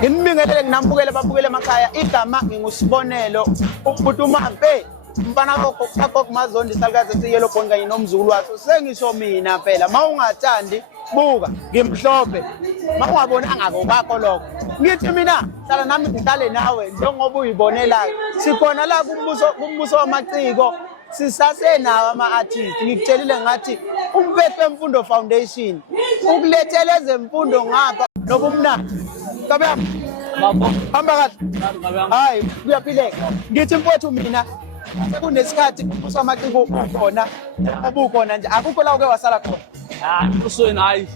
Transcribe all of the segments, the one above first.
Ngimibingelele nginambukele babukele emakhaya igama ngingusibonelo ukuthi umampe mfana kokho kumazondi salikaze siyelo bond kanye nomzukulu waso sengisho mina phela mawungathandi buka ngimhlophe mawungabonanga ngokwakho lokho ngithi mina hlala nami ngihlale nawe njengoba uyibonela sikhona la kumbuso wamaciko sisasenawo ama-artist ngikutshelile ngathi Wemfundo Foundation ukulethela ezemfundo ngapha nobumnandi kabuyaphi hamba kahle hayi kuyaphileka ngithi mfowethu mina sekunesikhathi umbuso wamaciko ukhona obukhona nje akukho la uke wasala khona Umbusweni hayi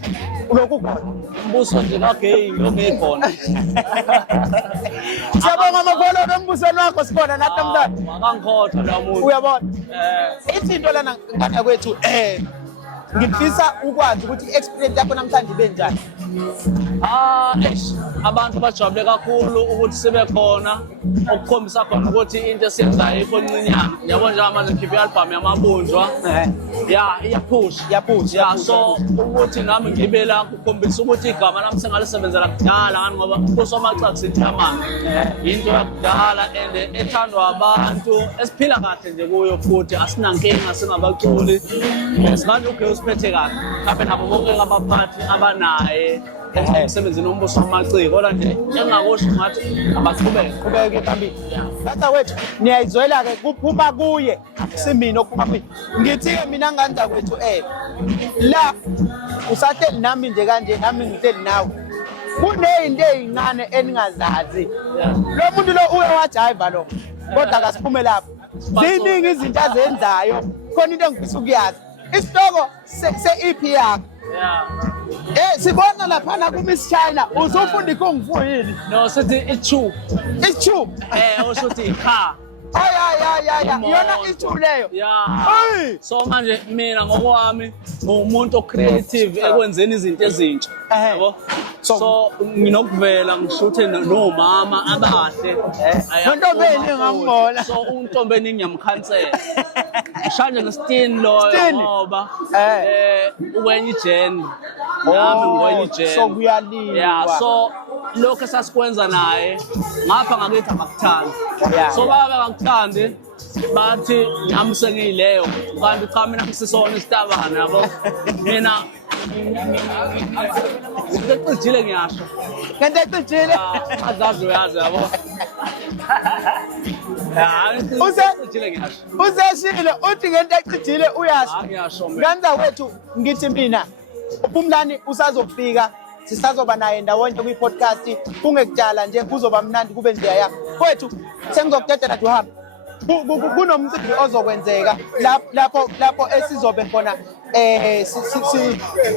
ulokhu khona umbuso nje kagame ongekhona siyabonga amakholo embusweni wakho sibona nathi namhlanje akangikhohlwa la muntu uyabona izinto lana ngana kwethu ngifisa ukwazi ukuthi i-experience yakho namhlanje ibe njani abantu bajabule kakhulu ukuthi sibe khona okukhombisa khona ukuthi into esiyenzayo ikhonicinyana yabo nje manje ngikhiphe i-album yamabunjwa iyaphusha so ukuthi nami ngibe la kukhombisa ukuthi igama nami sengalisebenzela kudala ngani ngoba umbuso wamaciko sithamana into yakudala and ethandwa abantu esiphila kahle nje kuyo futhi asinankinga singabaculi singathi okay usiphethe kahle kabe nabo bonke abaphathi abanaye emsebenzini wombuso wamaciko kodwa nje engakusho ngathi abaqhubeke phambili bata wethu niyayizwela ke kuphuma kuye simina okuphuma kuye ngithi-ke mina nganda kwethu la usahleli nami nje kanje nami ngihleli nawe kunezinto ezincane eningazazi lo muntu lo uye wajiva lo kodwa akasiphume lapho ziningi izinto azenzayo khona into engifisa ukuyazi isihloko se-EP yakho sibona laphana kuMiss China uzofunda iKung-Fu yini no sithi i-tube ushuthi cha yona i-tube leyo so manje mina ngokwami ngumuntu ocreative ekwenzeni izinto ezintsha yabo so nginokuvela ngishuthe nomama abahle uNtombeziningi ngambola so uNtombeziningi ngiyamkhansela ngishanje ngestin loyo ngoba ukwenye ijeni nami ngikwenye ijeni so kuyaliwa so lokho esasikwenza naye ngapha ngakithi abakuthandi so baba bangakuthandi bathi nami sengiyileyo kanti cha mina ngisisona isitabana yabo mina ngicijile ngiyasho kanti ecijile azazi uyazi yabo useshile uthi ngento ecijile uyasho kanza wethu ngithi mina uPhumlani usazofika sisazoba naye ndawonye kwi-podcast kungekutshala nje kuzoba mnandi kube njeya kwethu sengizokudedela tuhamba kunomcimbi ozokwenzeka lapho esizobe khona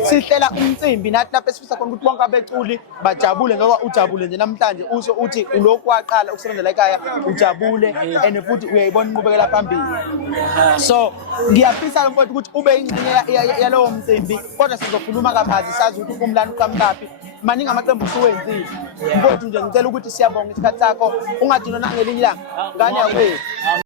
sihlela umcimbi nathi lapho esifisa khona ukuthi bonke abeculi bajabule ngoba ujabule nje namhlanje usho uthi ulokhu waqala ukusebenzela ekhaya ujabule and futhi uyayibona inqubekela phambili so ngiyafisa mfowethu ukuthi ube ingxenye yalowo mcimbi kodwa sizokhuluma kabanzi sazi ukuthi uPhumlani uqhamuqaphi maningi amaqembu usuwenzile mfowethu nje ngicela ukuthi siyabonga isikhathi sakho ungadinwa nangelinye ilanga ngane yakwethu